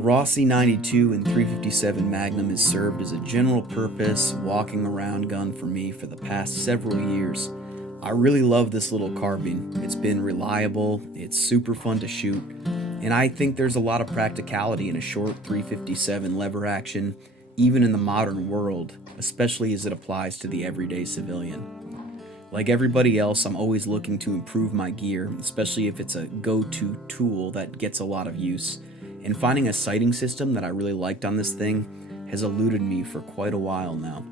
The Rossi 92 and 357 Magnum has served as a general purpose walking around gun for me for the past several years. I really love this little carbine. It's been reliable, it's super fun to shoot, and I think there's a lot of practicality in a short 357 lever action, even in the modern world, especially as it applies to the everyday civilian. Like everybody else, I'm always looking to improve my gear, especially if it's a go-to tool that gets a lot of use. And finding a sighting system that I really liked on this thing has eluded me for quite a while now.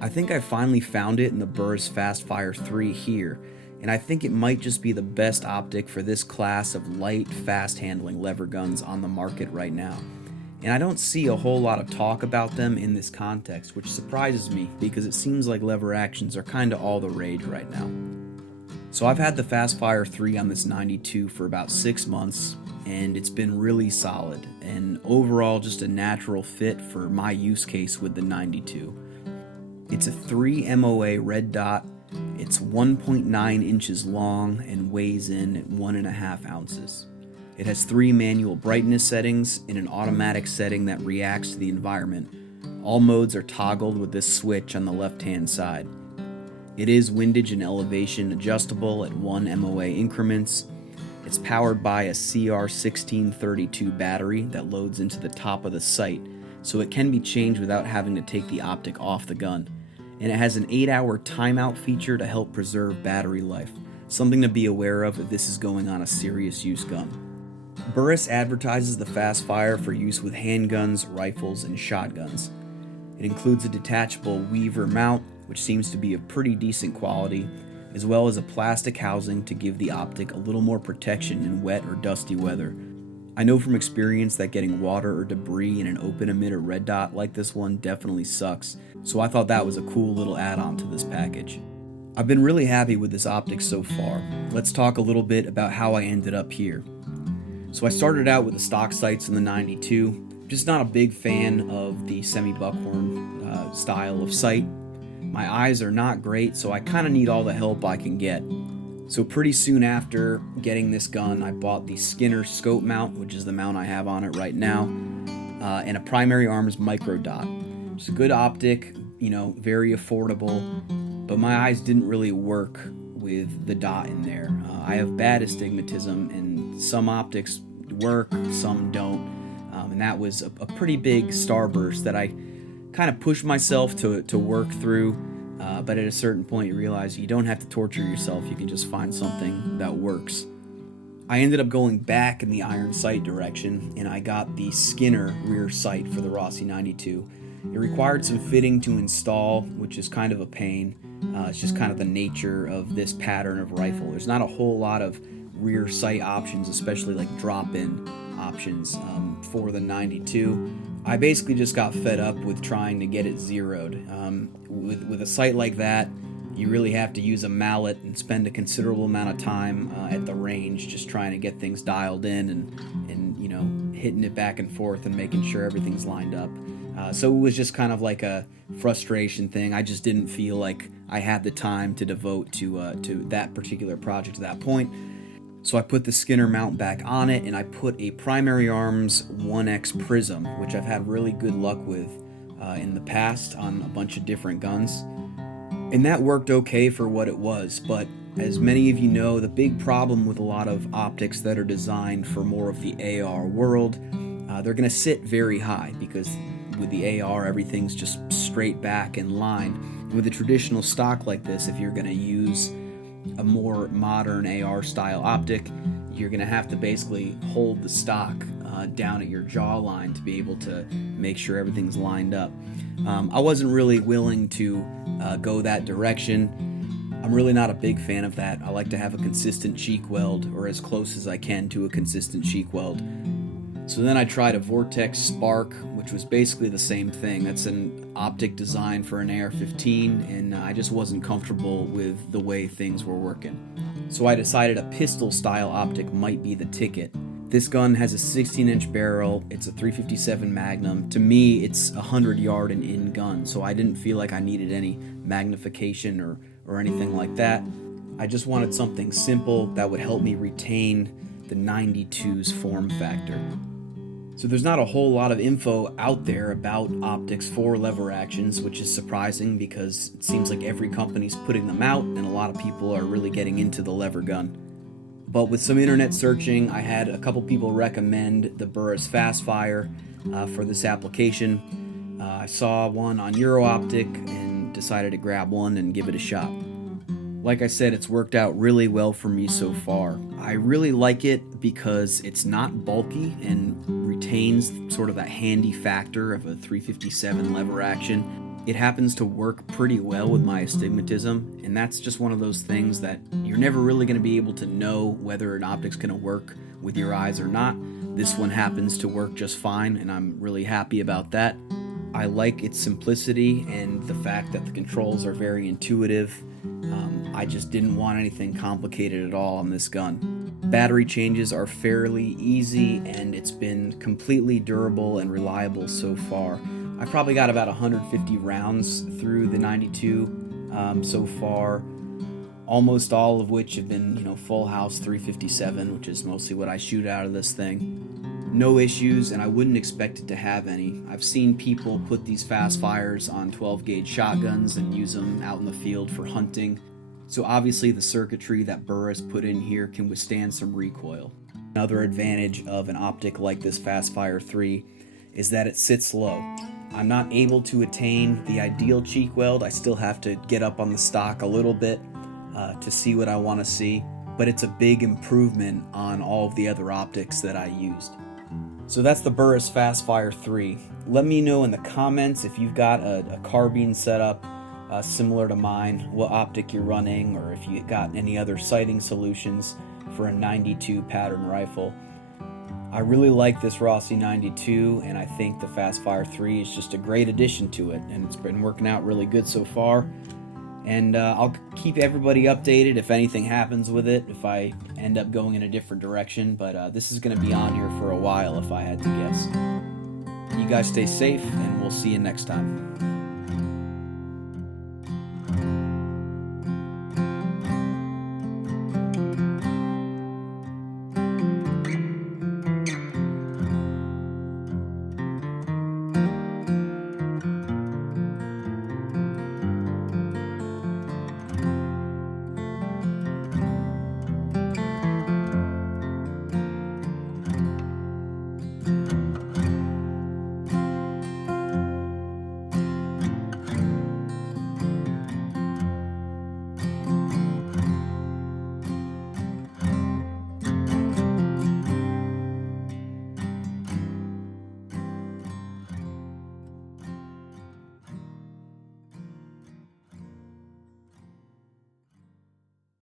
I think I finally found it in the Burris Fastfire 3 here, and I think it might just be the best optic for this class of light, fast-handling lever guns on the market right now. And I don't see a whole lot of talk about them in this context, which surprises me because it seems like lever actions are kinda all the rage right now. So I've had the Fastfire 3 on this 92 for about 6 months, and it's been really solid, and overall just a natural fit for my use case with the 92. It's a 3 MOA red dot, it's 1.9 inches long and weighs in at 1.5 ounces. It has 3 manual brightness settings and an automatic setting that reacts to the environment. All modes are toggled with this switch on the left-hand side. It is windage and elevation adjustable at 1 MOA increments. It's powered by a CR1632 battery that loads into the top of the sight, so it can be changed without having to take the optic off the gun. And it has an 8-hour timeout feature to help preserve battery life, something to be aware of if this is going on a serious use gun. Burris advertises the Fastfire for use with handguns, rifles, and shotguns. It includes a detachable Weaver mount, which seems to be of pretty decent quality, as well as a plastic housing to give the optic a little more protection in wet or dusty weather. I know from experience that getting water or debris in an open emitter red dot like this one definitely sucks, so I thought that was a cool little add-on to this package. I've been really happy with this optic so far. Let's talk a little bit about how I ended up here. So I started out with the stock sights in the 92, just not a big fan of the semi-buckhorn style of sight. My eyes are not great, so I kind of need all the help I can get. So pretty soon after getting this gun, I bought the Skinner scope mount, which is the mount I have on it right now, and a primary arms micro dot. It's a good optic, very affordable, but my eyes didn't really work with the dot in there. I have bad astigmatism, and some optics work, some don't, and that was a pretty big starburst that I kind of pushed myself to work through, but at a certain point you realize you don't have to torture yourself, you can just find something that works. I ended up going back in the iron sight direction, and I got the Skinner rear sight for the Rossi 92. It required some fitting to install, which is kind of a pain. It's just kind of the nature of this pattern of rifle. There's not a whole lot of rear sight options, especially like drop-in options for the 92. I basically just got fed up with trying to get it zeroed. With a sight like that, you really have to use a mallet and spend a considerable amount of time at the range just trying to get things dialed in and hitting it back and forth and making sure everything's lined up. So it was just kind of like a frustration thing. I just didn't feel like I had the time to devote to that particular project at that point. So I put the Skinner mount back on it, and I put a primary arms 1X prism, which I've had really good luck with in the past on a bunch of different guns. And that worked okay for what it was, but as many of you know, the big problem with a lot of optics that are designed for more of the AR world, they're going to sit very high, because with the AR everything's just straight back in line. With a traditional stock like this, if you're going to use a more modern AR style optic, you're going to have to basically hold the stock down at your jawline to be able to make sure everything's lined up. I wasn't really willing to go that direction. I'm really not a big fan of that. I like to have a consistent cheek weld, or as close as I can to a consistent cheek weld. So then I tried a Vortex Spark, which was basically the same thing. That's an optic designed for an AR-15, and I just wasn't comfortable with the way things were working. So I decided a pistol-style optic might be the ticket. This gun has a 16-inch barrel, it's a 357 Magnum. To me, it's a 100-yard and in gun, so I didn't feel like I needed any magnification or anything like that. I just wanted something simple that would help me retain the 92's form factor. So there's not a whole lot of info out there about optics for lever actions, which is surprising because it seems like every company's putting them out and a lot of people are really getting into the lever gun. But with some internet searching, I had a couple people recommend the Burris Fastfire for this application. I saw one on EuroOptic and decided to grab one and give it a shot. Like I said, it's worked out really well for me so far. I really like it because it's not bulky and retains sort of that handy factor of a 357 lever action. It happens to work pretty well with my astigmatism, and that's just one of those things that you're never really going to be able to know whether an optic's going to work with your eyes or not. This one happens to work just fine, and I'm really happy about that. I like its simplicity and the fact that the controls are very intuitive. I just didn't want anything complicated at all on this gun. Battery changes are fairly easy, and it's been completely durable and reliable so far. I've probably got about 150 rounds through the 92 so far, almost all of which have been, full house 357, which is mostly what I shoot out of this thing. No issues, and I wouldn't expect it to have any. I've seen people put these fast fires on 12 gauge shotguns and use them out in the field for hunting. So obviously the circuitry that Burris put in here can withstand some recoil. Another advantage of an optic like this Fastfire 3 is that it sits low. I'm not able to attain the ideal cheek weld. I still have to get up on the stock a little bit to see what I want to see, but it's a big improvement on all of the other optics that I used. So that's the Burris Fastfire 3. Let me know in the comments if you've got a carbine setup similar to mine, what optic you're running, or if you got any other sighting solutions for a 92 pattern rifle. I really like this Rossi 92, and I think the Fastfire 3 is just a great addition to it, and it's been working out really good so far. And I'll keep everybody updated if anything happens with it, if I end up going in a different direction, but this is going to be on here for a while if I had to guess. You guys stay safe, and we'll see you next time.